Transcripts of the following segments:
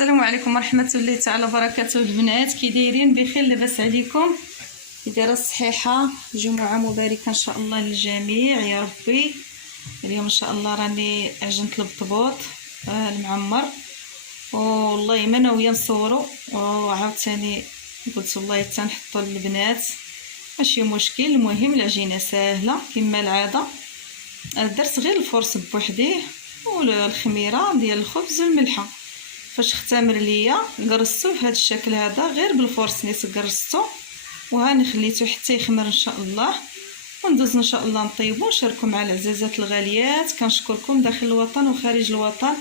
السلام عليكم ورحمه الله تعالى وبركاته. البنات كي دايرين؟ بخير؟ لاباس عليكم؟ كي دايره الصحيحه؟ جمعه مباركه ان شاء الله للجميع يا ربي. اليوم ان شاء الله راني عجنت البطبوط المعمر، والله ما ناويه نصورو، وعاوتاني قلت والله تنحطو للبنات ماشي مشكل. المهم العجينه ساهله كما العاده، درت غير الفرص بوحديه والخميره ديال الخبز والملحه. فاش اختمر ليا قرصته بهذا الشكل هذا غير بالفرص نيت قرصته، وهاني خليته حتى يخمر ان شاء الله، وندوز ان شاء الله نطيبو نشاركو مع العزازات الغاليات. كنشكركم داخل الوطن وخارج الوطن،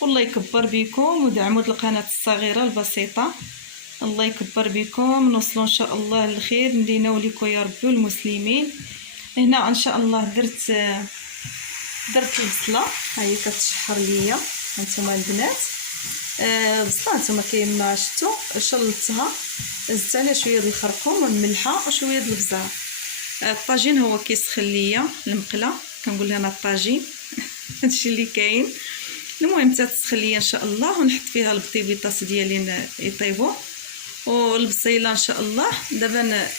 والله يكبر بكم ودعموا القناه الصغيره البسيطه. الله يكبر بكم، نوصلوا ان شاء الله للخير لينا وليكم يا ربي والمسلمين. هنا ان شاء الله درت البصله، ها هي كتشحر ليا هانتوما البنات. البصله نتوما كيما شفتوا شلطتها، زدت عليها شويه ديال الخرقوم والملحه وشويه ديال البزار. الطاجين هو كيسخن ليا المقله، كنقول لها انا الطاجين هادشي اللي كاين. المهم تسخن ليا ان شاء الله، ونحط فيها البطيبيطاس ديالي يطيبوا والبصيله ان شاء الله. دابا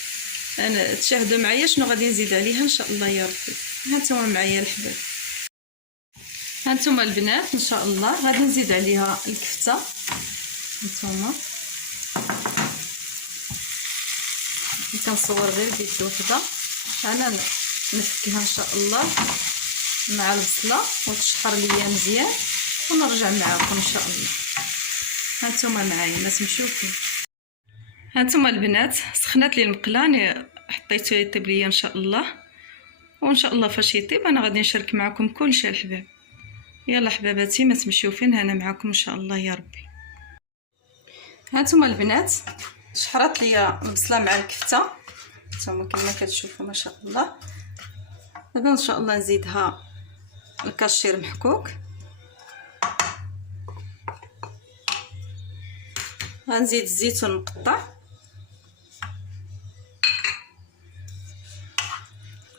انا تشاهدوا معايا شنو غادي نزيد عليها ان شاء الله يا ربي. هانتوما معايا الحباب، هانتوما البنات ان شاء الله غادي نزيد عليها الكفته. هانتوما كنصور غير بيت وحده، انا نفكها ان شاء الله مع البصله وتشحر ليا مزيان ونرجع معاكم ان شاء الله. هانتوما معايا ما تمشيو فين. هانتوما البنات سخنات لي المقله، حطيته يطيب ليا ان شاء الله، وان شاء الله فاش يطيب انا غادي نشارك معكم كلشي الحباب. يلا حباباتي ما تمشيو فين، انا معكم ان شاء الله يا ربي. هانتوما البنات شحرات ليا البصله مع الكفته، نتوما كما كتشوفوا ما شاء الله. دابا ان شاء الله نزيدها الكاشير محكوك، غنزيد الزيتون مقطع،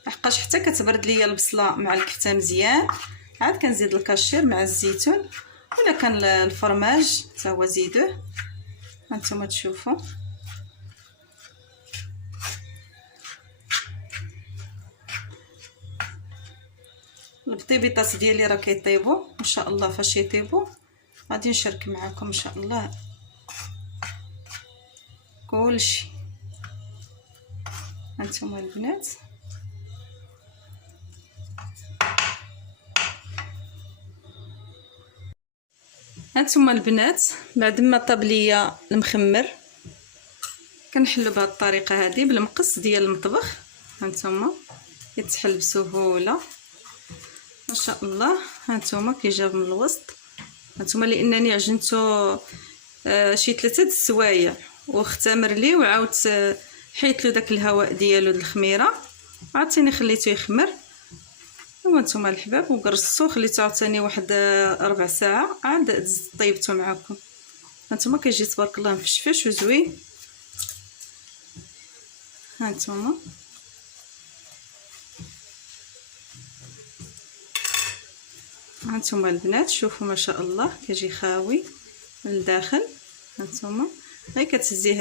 لحقاش حتى كتبرد ليا البصله مع الكفته مزيان. عاد كنزيد الكاشير مع الزيتون، ولا كان الفرماج حتى هو زيدوه. هانتوما تشوفوا البطيبيطاس ديالي راه كيطيبوا ان شاء الله. فاش يطيبوا غادي نشارك معكم ان شاء الله كلشي. هانتوما البنات هانتوما البنات بعد ما طاب ليا المخمر كنحلو بهذه الطريقه هذه بالمقص ديال المطبخ. هانتوما يتحل بسهوله ما شاء الله. هانتوما كيجاب من الوسط، هانتوما لانني عجنتو شي 3 السوايع واختمر لي، وعاودت حيت له داك الهواء ديالو د الخميره، عاوتاني خليته يخمر. وانتوما الحباب وقرصتو خليته عاوتاني واحد 4 ساعات، عاد طيبته معكم. هانتوما كيجي تبارك الله مفشفش وزوين. هانتوما هانتوما البنات شوفوا ما شاء الله كيجي خاوي من الداخل. هانتوما غير كتهزي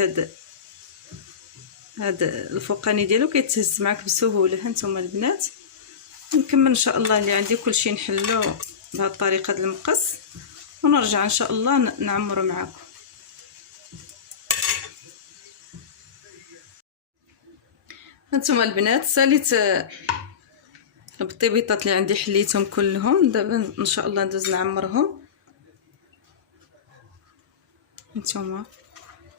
هاد الفوقاني ديالو كيتهز معك بسهوله. هانتوما البنات نكمل ان شاء الله اللي عندي كلشي نحلو بهذه الطريقه ديال المقص، ونرجع ان شاء الله نعمرو معكم. هانتوما البنات ساليت البطيبيطات اللي عندي حليتهم كلهم، دابا ان شاء الله ندوز نعمرهم. هانتوما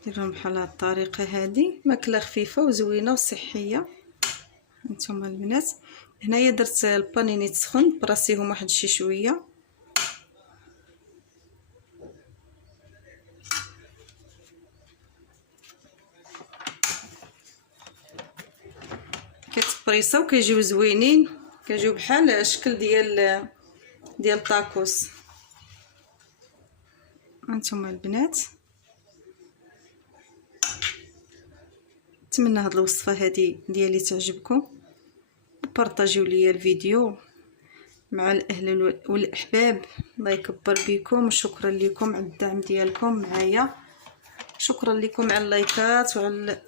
ديرهم بحال هاد الطريقه هذه، ماكله خفيفه وزوينه وصحيه. هانتوما البنات هنايا درت البانيني تسخن براسيهم واحد شي شويه، كيتبريصاو كيجيو زوينين، كيجيو بحال الشكل ديال الطاكوس. هانتوما البنات نتمنى هاد الوصفه هذه ديالي تعجبكم، بارطاجيو ليا الفيديو مع الاهل والاحباب. الله يكبر بكم، وشكرا لكم على الدعم ديالكم معايا. شكرا لكم على اللايكات وعلى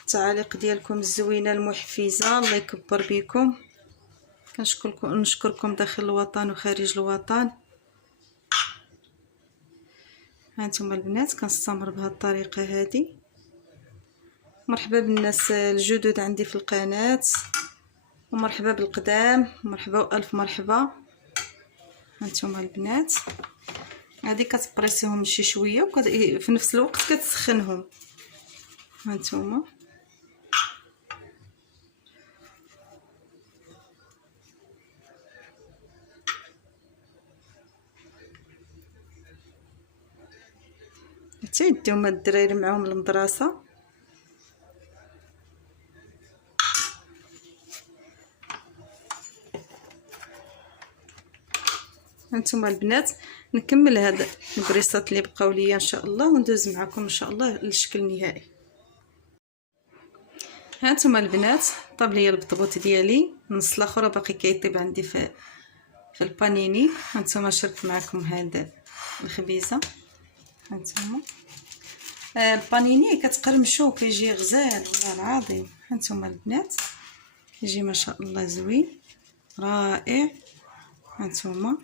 التعاليق ديالكم الزوينه المحفزه. الله يكبر بكم. نشكركم داخل الوطن وخارج الوطن. هانتم البنات كنستمر بهذه الطريقه هذه. مرحبا بالناس الجدد عندي في القناه، ومرحبا بالقدام، مرحبا والف مرحبا. هانتم البنات هذه كتبريسيهم شي شويه وفي نفس الوقت كتسخنهم. هانتوما حتى يديهم الدراري معاهم للمدرسه. هانتوما البنات نكمل هاد البريصات اللي بقاو ليا ان شاء الله، وندوز معكم ان شاء الله للشكل النهائي. هانتوما البنات طاب ليا البطبوط ديالي، النص الاخر باقي كيطيب عندي في البانيني. هانتوما شربت معكم هاد الخبيزه. هانتوما البانيني كتقرمشو كيجي غزال والله العظيم. هانتوما البنات كيجي ما شاء الله زوين رائع. هانتوما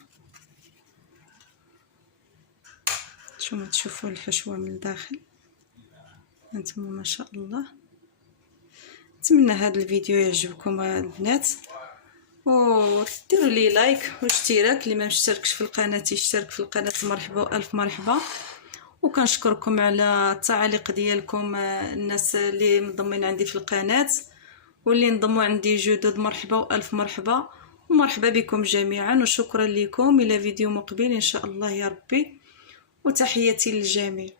نتوما تشوفوا الحشوه من الداخل. هانتوما ما شاء الله. نتمنى هذا الفيديو يعجبكم البنات، وديروا لي لايك واشتراك. اللي ما مشتركش في القناه يشترك في القناه. مرحبا والف مرحبا. وكنشكركم على التعاليق ديالكم، الناس اللي منضمين عندي في القناه واللي انضموا عندي جدد. مرحبا والف مرحبا، ومرحبا بكم جميعا، وشكرا لكم. الى فيديو مقبل ان شاء الله يا ربي، وتحياتي للجميع.